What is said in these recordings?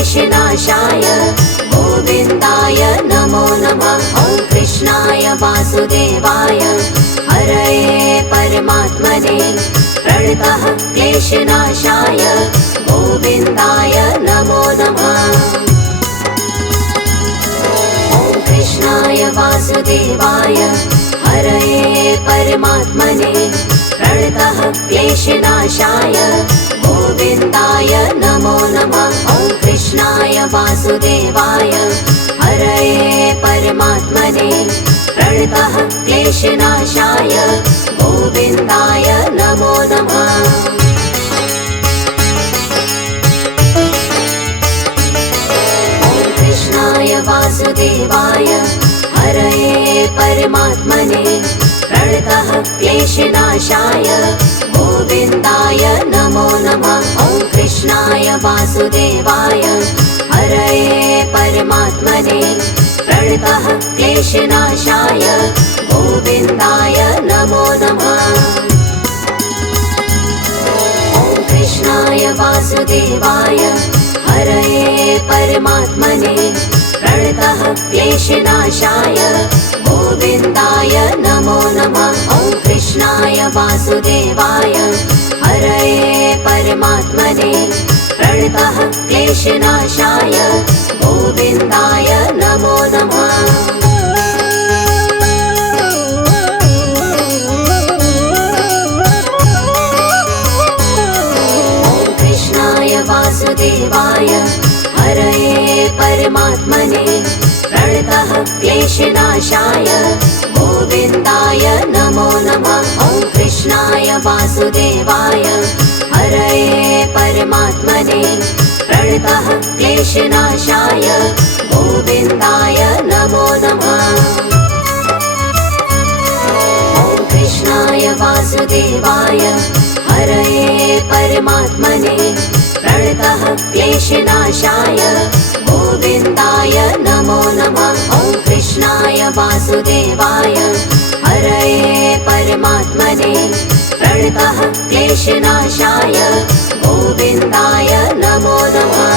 क्लेशनाशाय गोविन्दाय नमो नमः। ॐ कृष्णाय वासुदेवाय हरये परमात्मने प्रणतः क्लेशनाशाय गोविन्दाय नमो नमः। ॐ कृष्णाय वासुदेवाय हरये परमात्मने प्रणतः क्लेशनाशाय गोविन्दाय नमो नमः। ॐ कृष्णाय वासुदेवाय हरये परमात्मने प्रणतः क्लेशनाशाय गोविन्दाय नमो नमः। ॐ कृष्णाय वासुदेवाय हरये परमात्मने प्रणतः क्लेशनाशाय गोविन्दाय नमो नमः। ॐ कृष्णाय वासुदेवाय हरये परमात्मने प्रणतः क्लेशनाशाय गोविन्दाय नमो नमः। ॐ कृष्णाय वासुदेवाय हरये परमात्मने प्रणतः क्लेशनाशाय गोविन्दाय नमो नमः। ॐ कृष्णाय वासुदेवाय हरये परमात्मने प्रणतः क्लेशनाशाय गोविन्दाय नमो नमः। ॐ कृष्णाय वासुदेवाय हरये परमात्मने प्रणतः क्लेशनाशाय गोविन्दाय नमो नमः। ॐ कृष्णाय वासुदेवाय हरये परमात्मने प्रणतः क्लेशनाशाय गोविन्दाय नमो नमः। ॐ कृष्णाय वासुदेवाय हरये परमात्मने प्रणतः क्लेशनाशाय गोविन्दाय नमो नमः। ॐ कृष्णाय वासुदेवाय हरये परमात्मने प्रणतः क्लेशनाशाय गोविन्दाय नमो नमः।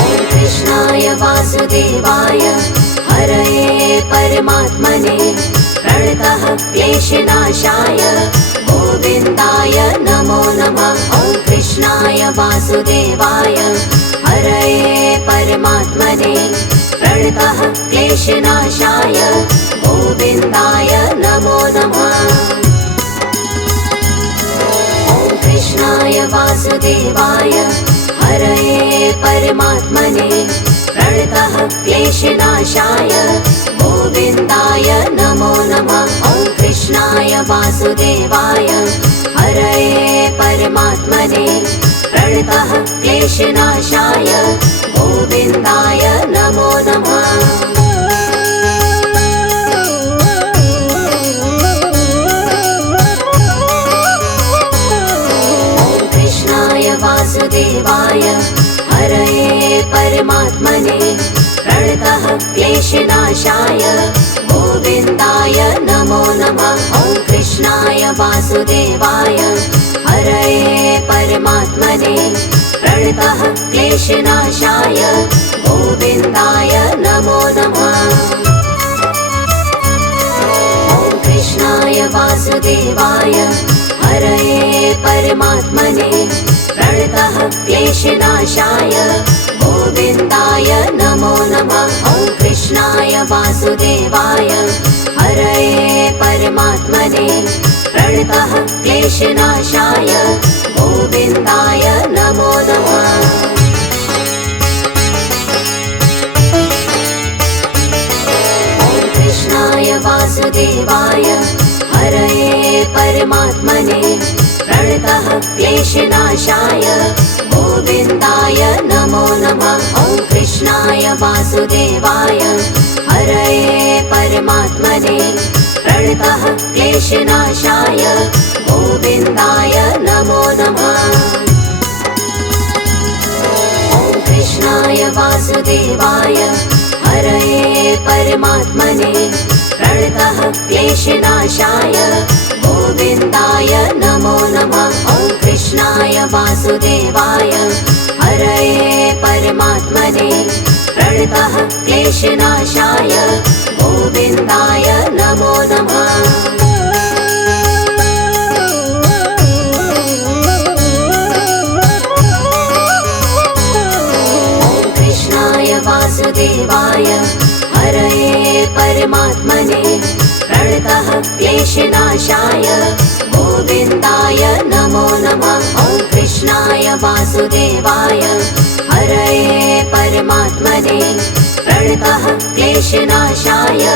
ॐ कृष्णाय वासुदेवाय हरये परमात्मने प्रणतः क्लेशनाशाय गोविन्दाय नमो नमः। ॐ कृष्णाय वासुदेवाय हरये परमात्मने प्रणतः क्लेशनाशाय गोविन्दाय नमो नमः। ॐ कृष्णाय वासुदेवाय हरये परमात्मने प्रणतः क्लेशनाशाय गोविन्दाय नमो नमः। ॐ कृष्णाय वासुदेवाय हरये परमात्मने प्रणतः क्लेशनाशाय गोविन्दाय नमो नमः। ॐ कृष्णाय वासुदेवाय हरये परमात्मने प्रणतः क्लेशनाशाय गोविन्दाय नमो नमः। ॐ कृष्णाय वासुदेवाय हरये परमात्मने प्रणतः क्लेशनाशाय गोविन्दाय नमो नमः। ॐ कृष्णाय वासुदेवाय हरये परमात्मने प्रणतः क्लेशनाशाय गोविन्दाय नमो नमः। ॐ कृष्णाय वासुदेवाय हरये परमात्मने प्रणतः क्लेशनाशाय गोविन्दाय नमो नमः। ॐ कृष्णाय वासुदेवाय हरये परमात्मने प्रणतः क्लेशनाशाय गोविन्दाय नमो नमः। ॐ कृष्णाय वासुदेवाय हरये परमात्मने प्रणतः क्लेशनाशाय गोविन्दाय नमो नमः। ॐ कृष्णाय वासुदेवाय हरये परमात्मने प्रणतः क्लेशनाशाय गोविन्दाय नमो नमः। वासुदेवाय हरये परमात्मने प्रणतः क्लेशनाशाय गोविन्दाय नमो नमः। वासुदेवाय हरये परमात्मने प्रणतः क्लेशनाशाय गोविन्दाय नमो नमः। ॐ कृष्णाय वासुदेवाय हरये परमात्मने प्रणतः क्लेशनाशाय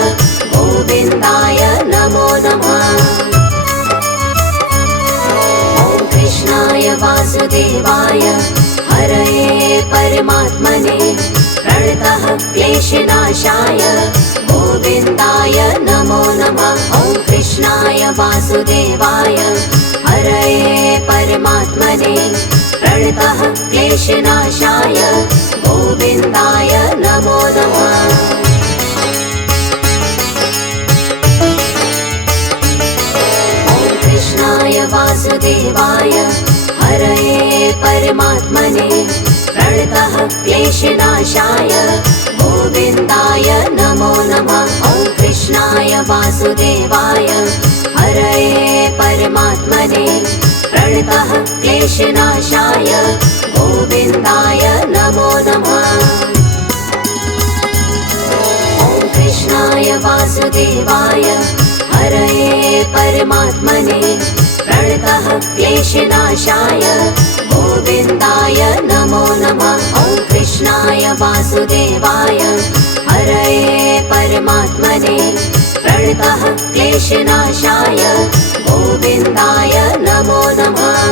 गोविन्दाय नमो नमः। ॐ कृष्णाय वासुदेवाय हरये परमात्मने प्रणतः क्लेशनाशाय गोविन्दाय नमो नमः। ॐ कृष्णाय वासुदेवाय हरये परमात्मने प्रणतः क्लेशनाशाय गोविन्दाय नमो नमः। ॐ कृष्णाय वासुदेवाय हरये परमात्मने प्रणतः क्लेशनाशाय गोविन्दाय नमो नमः। ॐ कृष्णाय वासुदेवाय हरये परमात्मने प्रणतः क्लेशनाशाय गोविन्दाय नमो नमः। ॐ कृष्णाय वासुदेवाय हरये परमात्मने प्रणतः क्लेशनाशाय गोविन्दाय नमो नमः। ॐ कृष्णाय वासुदेवाय हरये परमात्मने प्रणतः क्लेशनाशाय गोविन्दाय नमो नमः।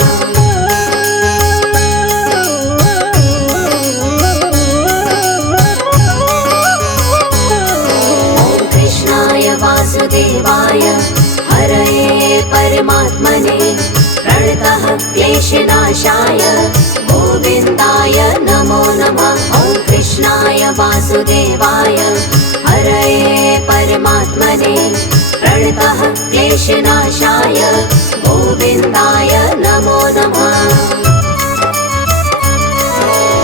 ॐ कृष्णाय वासुदेवाय हरये परमात्मने प्रणतः क्लेशनाशाय गोविन्दाय नमो नमः। ॐ कृष्णाय वासुदेवाय हरये परमात्मने प्रणतः क्लेशनाशाय गोविन्दाय नमो नमः।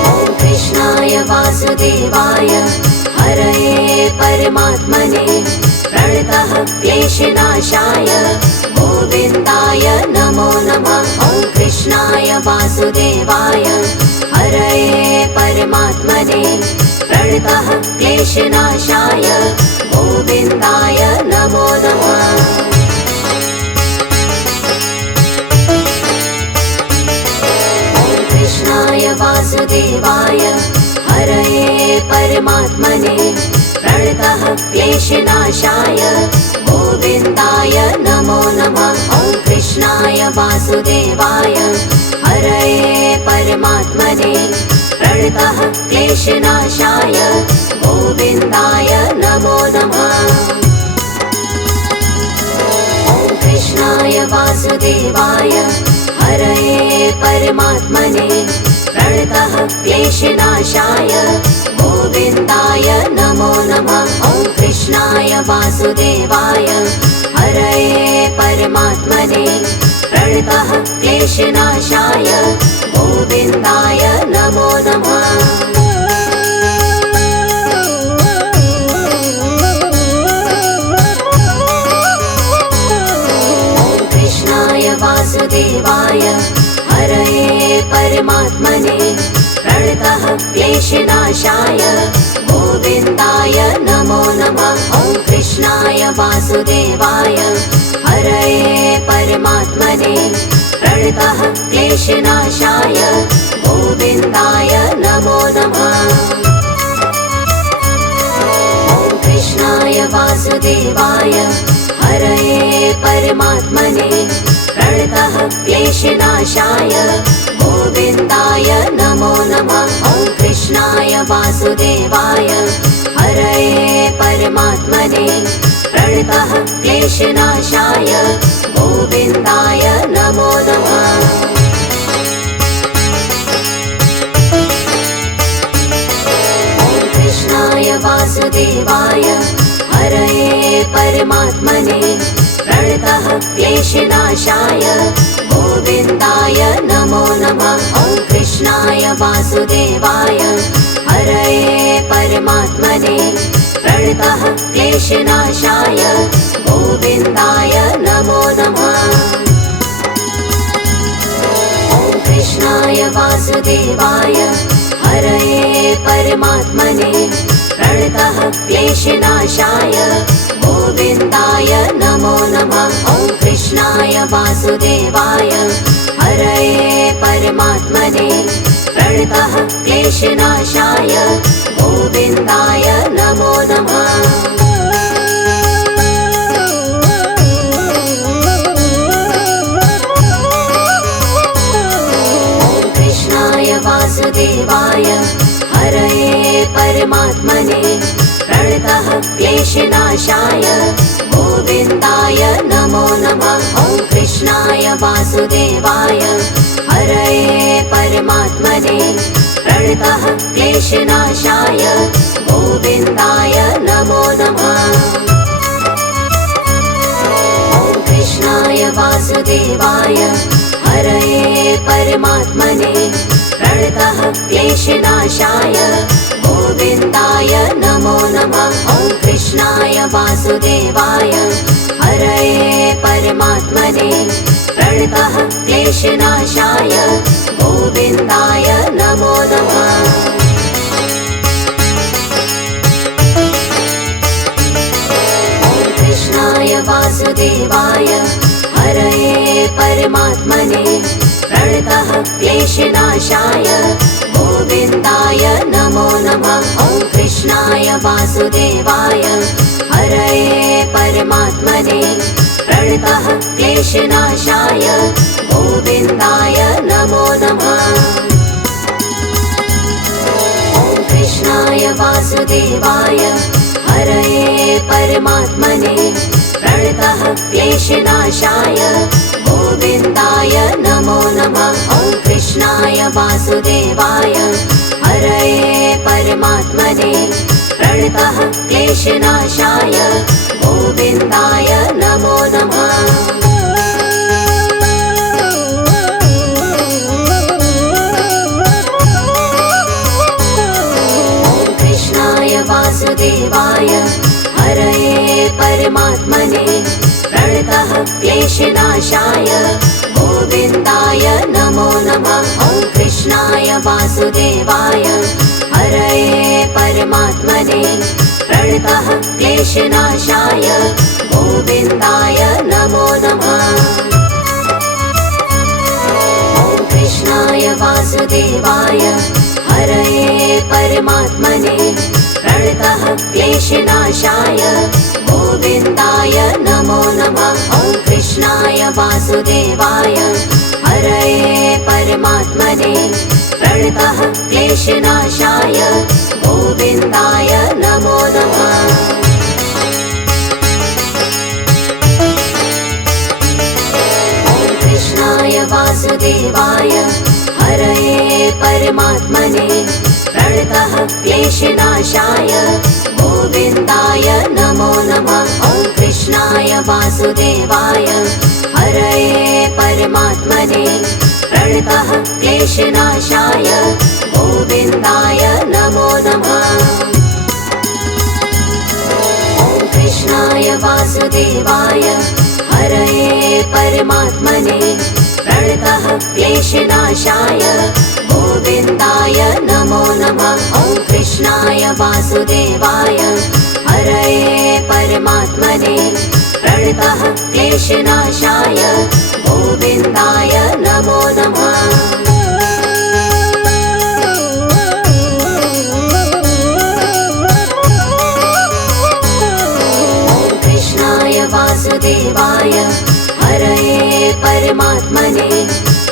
ॐ कृष्णाय वासुदेवाय हरये परमात्मने प्रणतः क्लेशनाशाय गोविन्दाय नमो नमः। ॐ कृष्णाय वासुदेवाय हरये परमात्मने प्रणतः क्लेशनाशाय गोविन्दाय नमो नमः। ॐ कृष्णाय वासुदेवाय हरये परमात्मने प्रणतः क्लेशनाशाय गोविन्दाय नमो नमः। ॐ कृष्णाय वासुदेवाय हरये परमात्मने प्रणतः क्लेशनाशाय गोविन्दाय नमो नमः। ॐ कृष्णाय वासुदेवाय हरये परमात्मने प्रणतः क्लेशनाशाय गोविन्दाय नमो नमः। ॐ कृष्णाय वासुदेवाय हरये परमात्मने प्रणतः क्लेशनाशाय गोविन्दाय नमो नमः। ॐ कृष्णाय वासुदेवाय हरये परमात्मने प्रणतः क्लेशनाशाय गोविन्दाय नमो नमः। ॐ कृष्णाय वासुदेवाय हरये परमात्मने प्रणतः क्लेशनाशाय गोविन्दाय नमो नमः। ॐ कृष्णाय वासुदेवाय हरये परमात्मने प्रणतः क्लेशनाशाय गोविन्दाय नमो नमः। ॐ कृष्णाय वासुदेवाय हरये परमात्मने प्रणतः क्लेशनाशाय गोविन्दाय नमो नमः। ॐ कृष्णाय वासुदेवाय हरये परमात्मने प्रणतः क्लेशनाशाय गोविन्दाय नमो नमः। वासुदेवाय हरये परमात्मने प्रणतः क्लेशनाशाय गोविन्दाय नमो नमः। ॐ कृष्णाय वासुदेवाय हरये परमात्मने प्रणतः क्लेशनाशाय गोविन्दाय नमो नमः। ॐ कृष्णाय वासुदेवाय हरये परमात्मने प्रणतः क्लेशनाशाय गोविन्दाय नमो नमः। ॐ कृष्णाय वासुदेवाय हरये परमात्मने प्रणतः क्लेशनाशाय गोविन्दाय नमो नमः। ॐ कृष्णाय वासुदेवाय हरये परमात्मने प्रणतः क्लेशनाशाय गोविन्दाय नमो नमः। ॐ कृष्णाय वासुदेवाय हरये परमात्मने प्रणतः क्लेशनाशाय गोविन्दाय नमो नमः। ॐ कृष्णाय वासुदेवाय हरये परमात्मने प्रणतः क्लेशनाशाय गोविन्दाय नमो नमः। ॐ कृष्णाय वासुदेवाय हरये परमात्मने प्रणतः क्लेशनाशाय गोविन्दाय नमो नमः। ॐ कृष्णाय वासुदेवाय हरये परमात्मने प्रणतः क्लेशनाशाय गोविन्दाय नमो नमः। ॐ कृष्णाय वासुदेवाय हरये परमात्मने प्रणतः क्लेशनाशाय गोविन्दाय नमो नमः। ॐ कृष्णाय वासुदेवाय हरये परमात्मने प्रणतः क्लेशनाशाय गोविन्दाय नमो नमः। ॐ कृष्णाय वासुदेवाय हरये परमात्मने प्रणतः क्लेशनाशाय गोविन्दाय नमो नमः। ॐ कृष्णाय वासुदेवाय हरये परमात्मने प्रणतः क्लेशनाशाय गोविन्दाय नमो नमः। ॐ कृष्णाय वासुदेवाय हरये परमात्मने प्रणतः क्लेशनाशाय गोविन्दाय नमो नमः। ॐ कृष्णाय वासुदेवाय हरये परमात्मने प्रणतः क्लेशनाशाय गोविन्दाय नमो नमः। ॐ कृष्णाय वासुदेवाय हरये परमात्मने प्रणतः क्लेशनाशाय गोविन्दाय नमो नमः। ॐ कृष्णाय वासुदेवाय हरये परमात्मने प्रणतः क्लेशनाशाय गोविन्दाय नमो नमः। ॐ कृष्णाय वासुदेवाय हरये परमात्मने प्रणतः क्लेशनाशाय गोविन्दाय नमो नमः। ॐ कृष्णाय वासुदेवाय हरये परमात्मने प्रणतः क्लेशनाशाय गोविन्दाय नमो नमः। ॐ कृष्णाय वासुदेवाय हरये परमात्मने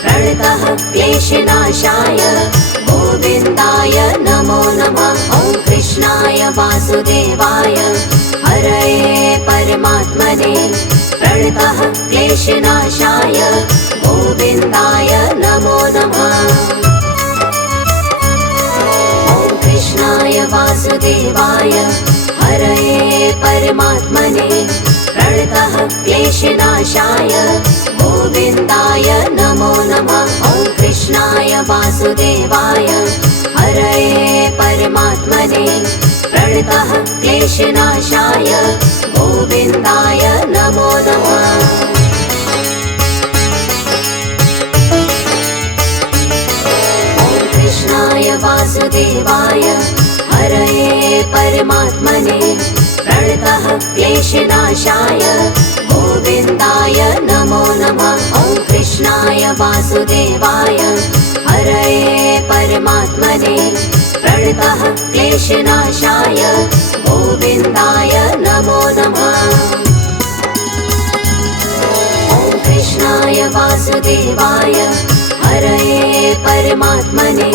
प्रणतः क्लेशनाशाय गोविन्दाय नमो नमः। ॐ कृष्णाय वासुदेवाय हरये परमात्मने प्रणतः क्लेशनाशाय गोविन्दाय नमो नमः। ॐ कृष्णाय वासुदेवाय हरये परमात्मने प्रणतः क्लेशनाशाय गोविन्दाय नमो नमः। ॐ कृष्णाय वासुदेवाय क्लेशनाशाय गोविन्दाय नमो नमः। कृष्णाय वासुदेवाय हरये परमात्मने प्रणतः क्लेशनाशाय गोविन्दाय नमो नमः। ॐ कृष्णाय वासुदेवाय हरये परमात्मने प्रणतः क्लेशनाशाय गोविन्दाय नमो नमः। ॐ कृष्णाय वासुदेवाय हरये परमात्मने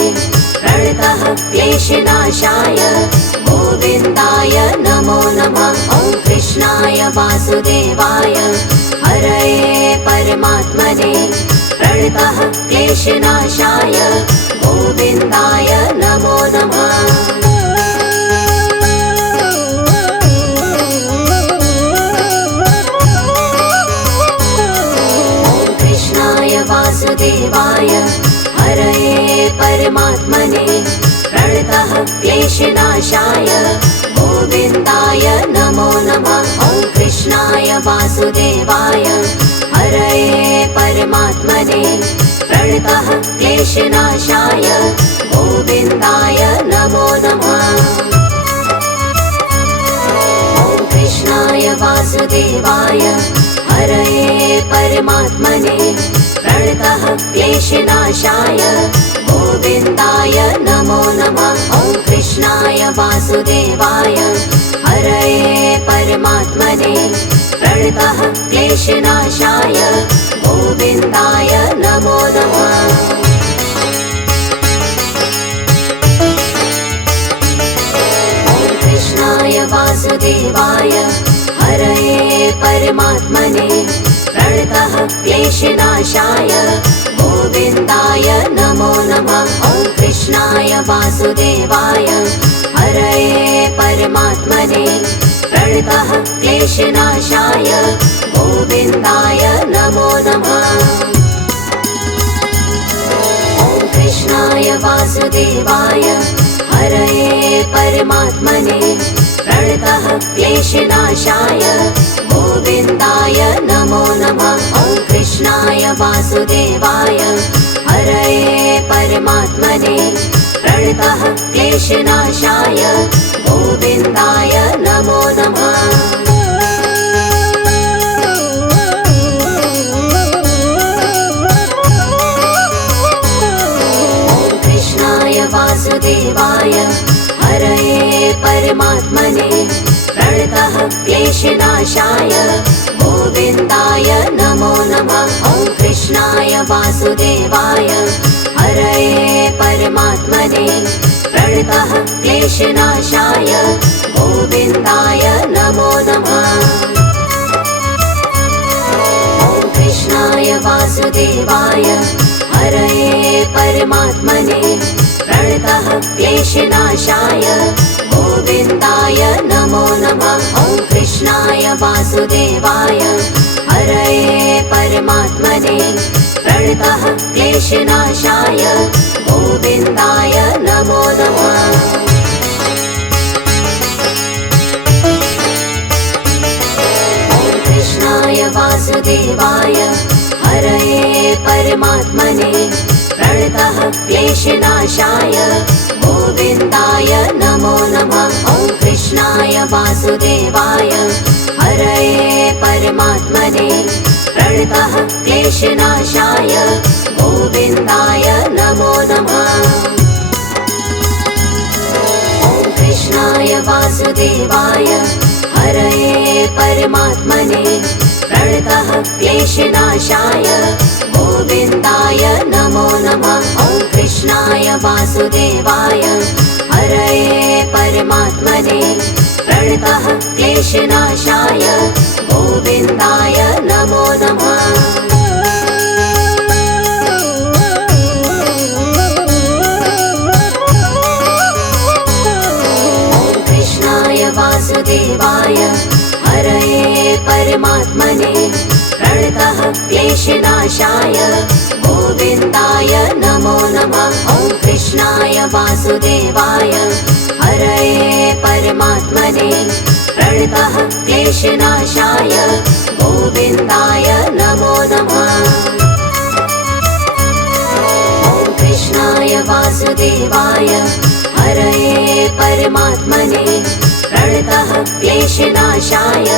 प्रणतः क्लेशनाशाय गोविन्दाय नमो नमः। ॐ कृष्णाय वासुदेवाय हरये परमात्मने प्रणतः क्लेशनाशाय गोविन्दाय नमो नमः। वासुदेवाय हरये परमात्मने प्रणतः क्लेशनाशाय गोविन्दाय नमो नमः। ॐ कृष्णाय वासुदेवाय हरये परमात्मने प्रणतः क्लेशनाशाय गोविन्दाय नमो नमः। ॐ कृष्णाय वासुदेवाय हरये परमात्मने प्रणतः क्लेशनाशाय गोविन्दाय नमो नमः। ॐ कृष्णाय वासुदेवाय हरये परमात्मने प्रणतः क्लेशनाशाय गोविन्दाय नमो नमः। ॐ कृष्णाय वासुदेवाय हरये परमात्मने प्रणतः क्लेशनाशाय गोविन्दाय नमो नमः। ॐ कृष्णाय वासुदेवाय हरये परमात्मने प्रणतः क्लेशनाशाय गोविन्दाय नमो नमः। ॐ कृष्णाय वासुदेवाय हरये परमात्मने प्रणतः क्लेशनाशाय गोविन्दाय नमो नमः। ॐ कृष्णाय वासुदेवाय हरये परमात्मने प्रणतः क्लेशनाशाय गोविन्दाय नमो नमः। ॐ कृष्णाय वासुदेवाय हरये परमात्मने प्रणतः क्लेशनाशाय गोविन्दाय नमो नमः। ॐ कृष्णाय वासुदेवाय हरये परमात्मने प्रणतः क्लेशनाशाय गोविन्दाय नमो नमः। ॐ कृष्णाय वासुदेवाय हरये परमात्मने प्रणतः क्लेशनाशाय गोविन्दाय नमो नमः। ॐ कृष्णाय वासुदेवाय हरये परमात्मने प्रणतः क्लेशनाशाय गोविन्दाय नमो नमः। ॐ कृष्णाय वासुदेवाय हरये परमात्मने प्रणतः क्लेशनाशाय गोविन्दाय नमो नमः। ॐ कृष्णाय वासुदेवाय हरये परमात्मने प्रणतः क्लेशनाशाय गोविन्दाय नमो नमः। ॐ कृष्णाय वासुदेवाय हरये परमात्मने प्रणतः क्लेशनाशाय गोविन्दाय नमो नमः। ॐ कृष्णाय वासुदेवाय हरये परमात्मने प्रणतः क्लेशनाशाय गोविन्दाय नमो नमः। वासुदेवाय हरये परमात्मने प्रणतः क्लेशनाशाय गोविन्दाय नमो नमः। ॐ कृष्णाय वासुदेवाय हरये परमात्मने प्रणतः क्लेशनाशाय गोविन्दाय नमो नमः। ॐ कृष्णाय वासुदेवाय हरये परमात्मने प्रणतः क्लेशनाशाय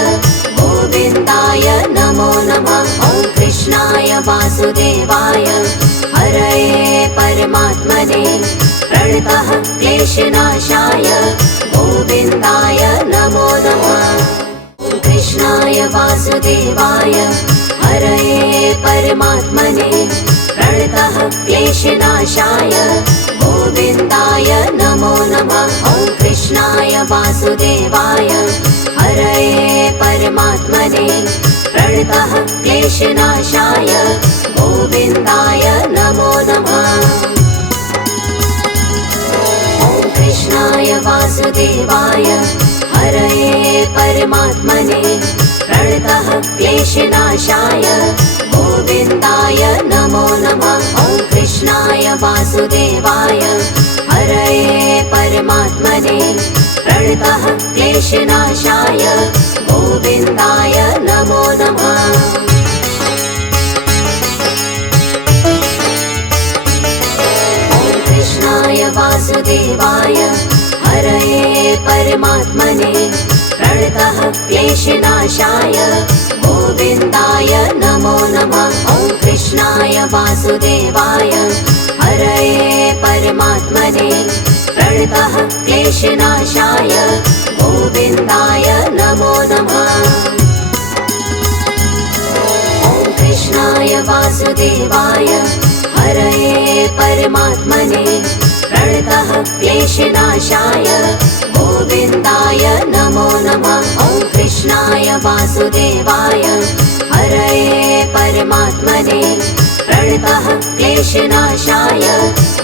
गोविन्दाय नमो नमः। ॐ कृष्णाय वासुदेवाय हरये परमात्मने प्रणतः क्लेशनाशाय गोविन्दाय नमो नमः। ॐ कृष्णाय वासुदेवाय हरये परमात्मने प्रणतः क्लेशनाशाय गोविन्दाय नमो नमः। ॐ कृष्णाय वासुदेवाय हरये परमात्मने प्रणतः क्लेशनाशाय गोविन्दाय नमो नमः। ॐ कृष्णाय वासुदेवाय हरये परमात्मने प्रणतः क्लेशनाशाय गोविन्दाय नमो नमः। ॐ कृष्णाय वासुदेवाय हरये परमात्मने प्रणतः क्लेशनाशाय गोविन्दाय नमो नमः। ॐ कृष्णाय वासुदेवाय हरये परमात्मने प्रणतः क्लेशनाशाय गोविन्दाय नमो नमः। ॐ कृष्णाय वासुदेवाय हरये परमात्मने प्रणतः क्लेशनाशाय गोविन्दाय नमो नमः। ॐ कृष्णाय वासुदेवाय हरये परमात्मने प्रणतः क्लेशनाशाय गोविन्दाय नमो नमः। ॐ कृष्णाय वासुदेवाय हरये परमात्मने प्रणतः क्लेशनाशाय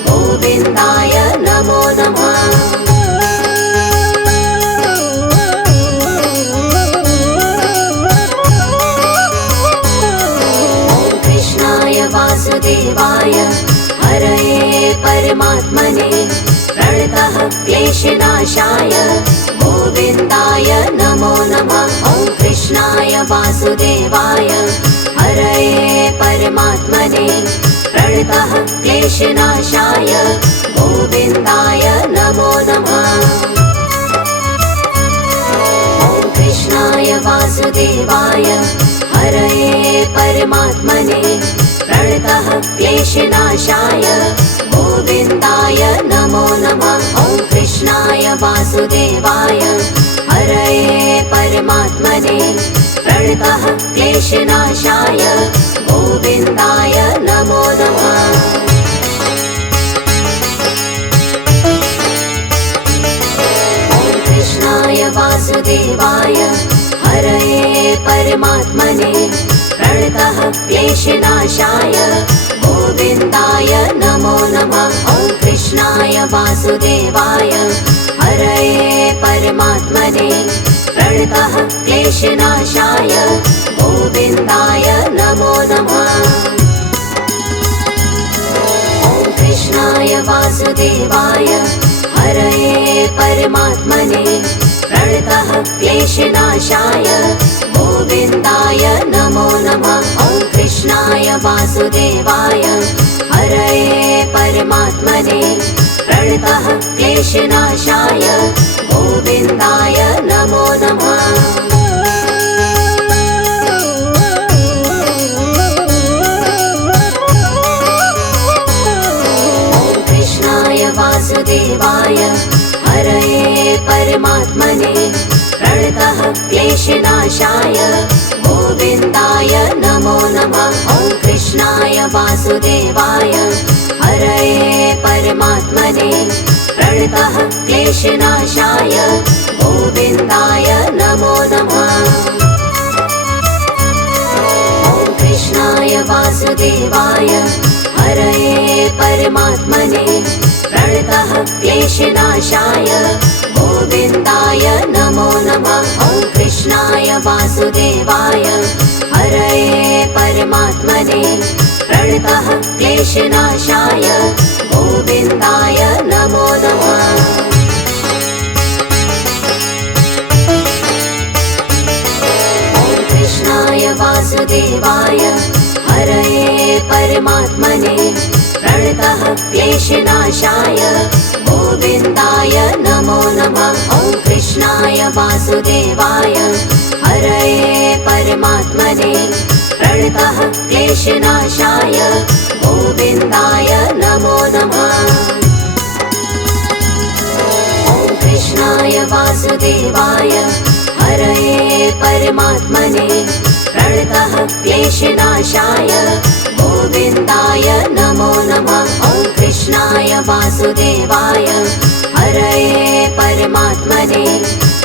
गोविन्दाय नमो नमः। ॐ कृष्णाय वासुदेवाय हरये परमात्मने प्रणतः क्लेशनाशाय गोविन्दाय नमो नमः। ॐ कृष्णाय वासुदेवाय हरये परमात्मने प्रणतः क्लेशनाशाय गोविन्दाय नमो नमः। ॐ कृष्णाय वासुदेवाय हरये परमात्मने प्रणतः क्लेशनाशाय गोविन्दाय नमो नमः। ॐ कृष्णाय वासुदेवाय हरये परमात्मने प्रणतः क्लेशनाशाय गोविन्दाय नमो नमः। ॐ कृष्णाय वासुदेवाय हरये परमात्मने प्रणतः क्लेशनाशाय गोविन्दाय नमो नमः। ॐ कृष्णाय वासुदेवाय हरये परमात्मने प्रणतः क्लेशनाशाय गोविन्दाय नमो नमः। ॐ कृष्णाय वासुदेवाय हरये परमात्मने प्रणतः क्लेशनाशाय गोविन्दाय नमो नमः। ॐ कृष्णाय वासुदेवाय हरये परमात्मने प्रणतः क्लेशनाशाय गोविन्दाय नमो नमः। ॐ कृष्णाय वासुदेवाय हरये परमात्मने प्रणतः क्लेशनाशाय गोविन्दाय नमो नमः। ॐ कृष्णाय वासुदेवाय हरये परमात्मने प्रणतः क्लेशनाशाय गोविन्दाय नमो नमः। ॐ कृष्णाय वासुदेवाय हरये परमात्मने प्रणतः क्लेशनाशाय गोविन्दाय नमो नमः। ॐ कृष्णाय वासुदेवाय हरये परमात्मने प्रणतः क्लेशनाशाय गोविन्दाय नमो नमः। परमात्मने प्रणतः क्लेशनाशाय गोविन्दाय नमो नमः। ॐ कृष्णाय वासुदेवाय हरये परमात्मने प्रणतः क्लेशनाशाय गोविन्दाय नमो नमः। ॐ कृष्णाय वासुदेवाय हरये परमात्मने प्रणतः क्लेशनाशाय गोविन्दाय नमो नमः। ॐ कृष्णाय वासुदेवाय हरये परमात्मने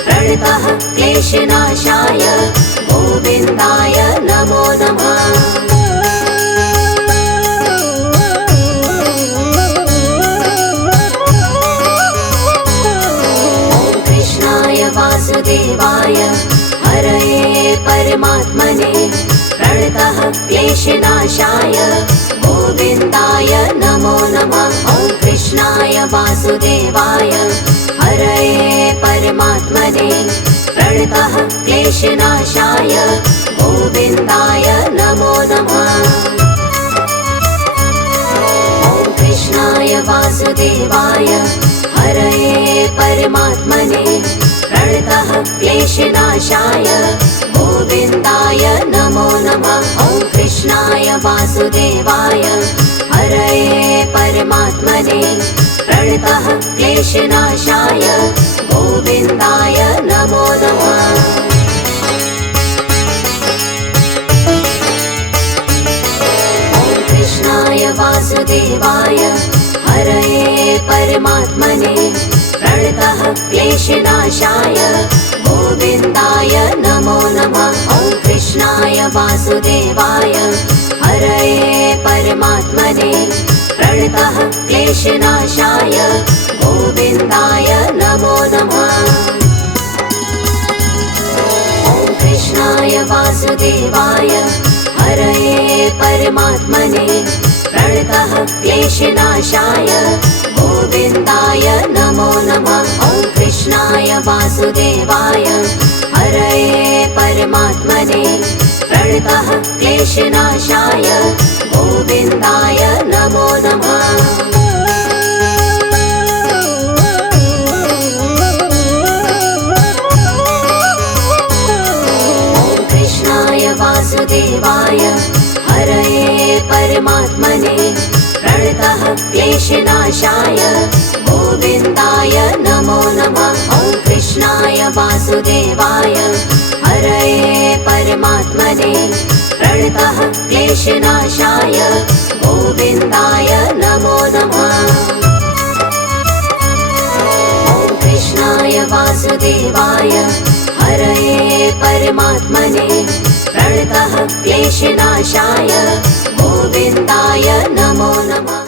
प्रणतः क्लेशनाशाय गोविन्दाय नमो नमः। वासुदेवाय हरये परमात्मने प्रणतः क्लेशनाशाय गोविन्दाय नमो नमः। ॐ कृष्णाय वासुदेवाय हरये परमात्मने प्रणतः क्लेशनाशाय गोविन्दाय नमो नमः। ॐ कृष्णाय वासुदेवाय हरये परमात्मने प्रणतः क्लेशनाशाय गोविन्दाय नमो नमः। ॐ कृष्णाय वासुदेवाय हरये परमात्मने प्रणतः क्लेशनाशाय गोविन्दाय नमो नमः। ॐ कृष्णाय वासुदेवाय हरये परमात्मने प्रणतः क्लेशनाशाय गोविन्दाय नमो नमः। ॐ कृष्णाय वासुदेवाय हरये परमात्मने प्रणतः क्लेशनाशाय गोविन्दाय नमो नमः। ॐ कृष्णाय वासुदेवाय हरये परमात्मने प्रणतः क्लेशनाशाय गोविन्दाय नमो नमः। ॐ कृष्णाय वासुदेवाय हरये परमात्मने प्रणतः क्लेशनाशाय गोविन्दाय नमो नमः। ॐ कृष्णाय वासुदेवाय हरये परमात्मने प्रणतः क्लेशनाशाय गोविन्दाय नमो नमः। ॐ कृष्णाय वासुदेवाय हरये परमात्मने प्रणतः क्लेशनाशाय गोविन्दाय नमो नमः। ॐ कृष्णाय वासुदेवाय हरये परमात्मने प्रणतः क्लेशनाशाय गोविन्दाय नमो नमः।